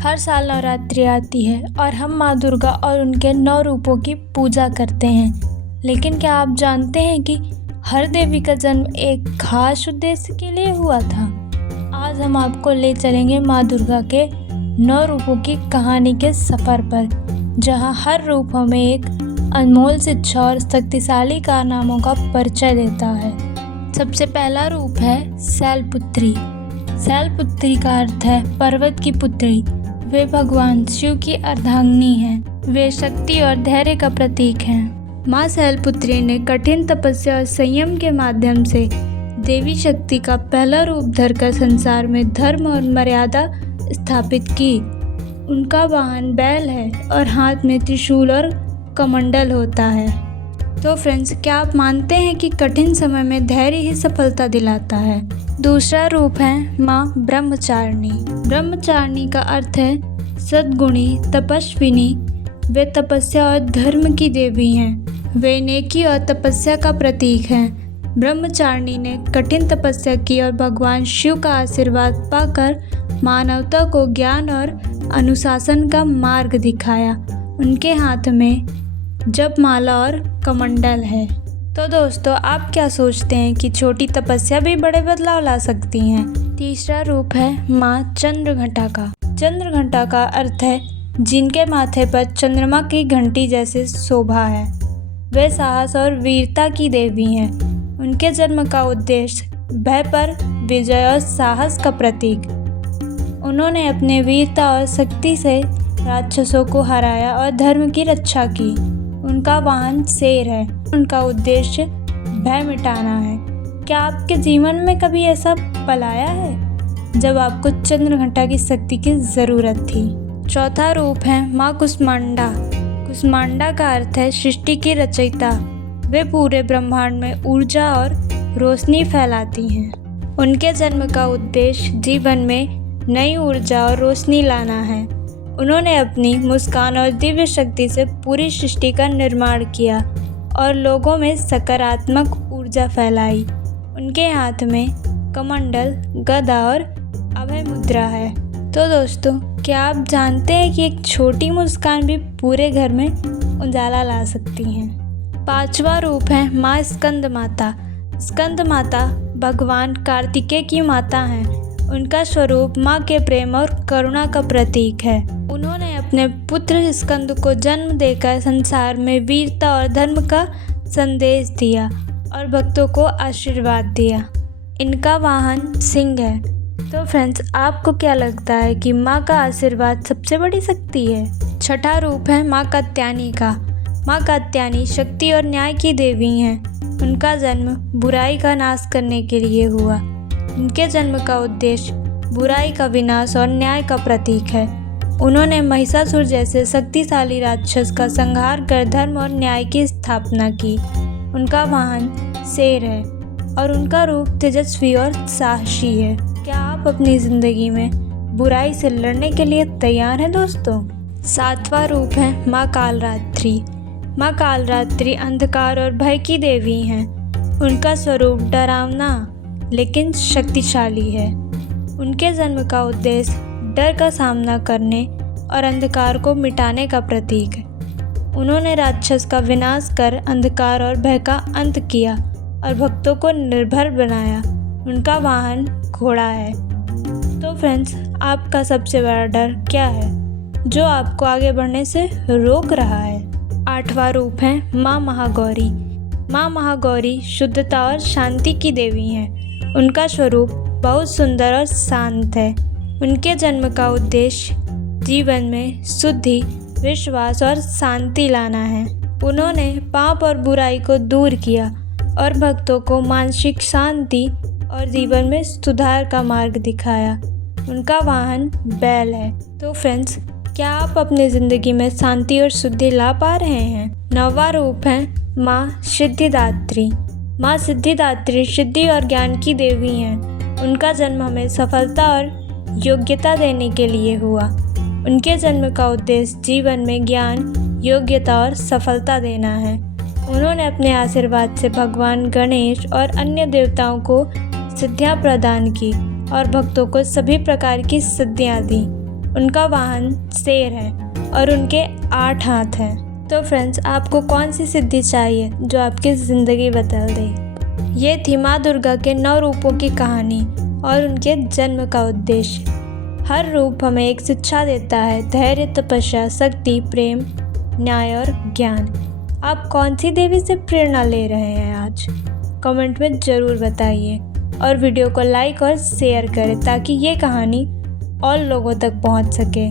हर साल नवरात्रि आती है और हम माँ दुर्गा और उनके 9 रूपों की पूजा करते हैं। लेकिन क्या आप जानते हैं कि हर देवी का जन्म एक खास उद्देश्य के लिए हुआ था? आज हम आपको ले चलेंगे माँ दुर्गा के 9 रूपों की कहानी के सफ़र पर, जहाँ हर रूप हमें एक अनमोल शिक्षा और शक्तिशाली कारनामों का परिचय देता है। सबसे पहला रूप है शैलपुत्री। शैलपुत्री का अर्थ है पर्वत की पुत्री। वे भगवान शिव की अर्धांगिनी हैं। वे शक्ति और धैर्य का प्रतीक हैं। माँ शैलपुत्री ने कठिन तपस्या और संयम के माध्यम से देवी शक्ति का पहला रूप धरकर संसार में धर्म और मर्यादा स्थापित की। उनका वाहन बैल है और हाथ में त्रिशूल और कमंडल होता है। तो फ्रेंड्स, क्या आप मानते हैं कि कठिन समय में धैर्य ही सफलता दिलाता है? दूसरा रूप है माँ ब्रह्मचारिणी। ब्रह्मचारिणी का अर्थ है सद्गुणी, तपस्विनी। वे तपस्या और धर्म की देवी हैं। वे नेकी और तपस्या का प्रतीक हैं। ब्रह्मचारिणी ने कठिन तपस्या की और भगवान शिव का आशीर्वाद पाकर मानवता को ज्ञान और अनुशासन का मार्ग दिखाया। उनके हाथ में जपमाला और कमंडल है। तो दोस्तों, आप क्या सोचते हैं कि छोटी तपस्या भी बड़े बदलाव ला सकती हैं? तीसरा रूप है माँ चंद्रघंटा का। चंद्रघंटा का अर्थ है जिनके माथे पर चंद्रमा की घंटी जैसे शोभा है। वे साहस और वीरता की देवी हैं। उनके जन्म का उद्देश्य भय पर विजय और साहस का प्रतीक। उन्होंने अपने वीरता और शक्ति से राक्षसों को हराया और धर्म की रक्षा की। उनका वाहन शेर है। उनका उद्देश्य भय मिटाना है। क्या आपके जीवन में कभी ऐसा पल आया है जब आपको चंद्रघंटा की शक्ति की ज़रूरत थी? चौथा रूप है माँ कुष्मांडा। कुष्मांडा का अर्थ है सृष्टि की रचयिता। वे पूरे ब्रह्मांड में ऊर्जा और रोशनी फैलाती हैं। उनके जन्म का उद्देश्य जीवन में नई ऊर्जा और रोशनी लाना है। उन्होंने अपनी मुस्कान और दिव्य शक्ति से पूरी सृष्टि का निर्माण किया और लोगों में सकारात्मक ऊर्जा फैलाई। उनके हाथ में कमंडल, गदा और अभय मुद्रा है। तो दोस्तों, क्या आप जानते हैं कि एक छोटी मुस्कान भी पूरे घर में उजाला ला सकती हैं? पांचवा रूप है माँ स्कंद माता। स्कंद माता भगवान कार्तिकेय की माता हैं। उनका स्वरूप माँ के प्रेम और करुणा का प्रतीक है। उन्होंने अपने पुत्र स्कंद को जन्म देकर संसार में वीरता और धर्म का संदेश दिया और भक्तों को आशीर्वाद दिया। इनका वाहन सिंह है। तो फ्रेंड्स, आपको क्या लगता है कि माँ का आशीर्वाद सबसे बड़ी शक्ति है? छठा रूप है माँ कात्यायनी का। माँ कात्यायनी शक्ति और न्याय की देवी हैं। उनका जन्म बुराई का नाश करने के लिए हुआ। उनके जन्म का उद्देश्य बुराई का विनाश और न्याय का प्रतीक है। उन्होंने महिषासुर जैसे शक्तिशाली राक्षस का संहार कर धर्म और न्याय की स्थापना की। उनका वाहन शेर है और उनका रूप तेजस्वी और साहसी है। क्या आप अपनी ज़िंदगी में बुराई से लड़ने के लिए तैयार हैं दोस्तों? सातवां रूप है माँ कालरात्रि। माँ कालरात्रि अंधकार और भय की देवी हैं। उनका स्वरूप डरावना लेकिन शक्तिशाली है। उनके जन्म का उद्देश्य डर का सामना करने और अंधकार को मिटाने का प्रतीक है। उन्होंने राक्षस का विनाश कर अंधकार और भय का अंत किया और भक्तों को निर्भय बनाया। उनका वाहन घोड़ा है। तो फ्रेंड्स, आपका सबसे बड़ा डर क्या है जो आपको आगे बढ़ने से रोक रहा है? आठवां रूप है माँ महागौरी। माँ महागौरी शुद्धता और शांति की देवी हैं। उनका स्वरूप बहुत सुंदर और शांत है। उनके जन्म का उद्देश्य जीवन में शुद्धि, विश्वास और शांति लाना है। उन्होंने पाप और बुराई को दूर किया और भक्तों को मानसिक शांति और जीवन में सुधार का मार्ग दिखाया। उनका वाहन बैल है। तो फ्रेंड्स, क्या आप अपनी ज़िंदगी में शांति और शुद्धि ला पा रहे हैं? नौवां रूप है माँ सिद्धिदात्री। माँ सिद्धिदात्री सिद्धि और ज्ञान की देवी हैं। उनका जन्म हमें सफलता और योग्यता देने के लिए हुआ। उनके जन्म का उद्देश्य जीवन में ज्ञान, योग्यता और सफलता देना है। उन्होंने अपने आशीर्वाद से भगवान गणेश और अन्य देवताओं को सिद्धियाँ प्रदान की और भक्तों को सभी प्रकार की सिद्धियाँ दी। उनका वाहन शेर है और उनके 8 हाथ हैं। तो फ्रेंड्स, आपको कौन सी सिद्धि चाहिए जो आपकी ज़िंदगी बदल दे? ये थी माँ दुर्गा के 9 रूपों की कहानी और उनके जन्म का उद्देश्य। हर रूप हमें एक शिक्षा देता है, धैर्य, तपस्या, शक्ति, प्रेम, न्याय और ज्ञान। आप कौन सी देवी से प्रेरणा ले रहे हैं आज? कमेंट में ज़रूर बताइए और वीडियो को लाइक और शेयर करें ताकि ये कहानी और लोगों तक पहुंच सके।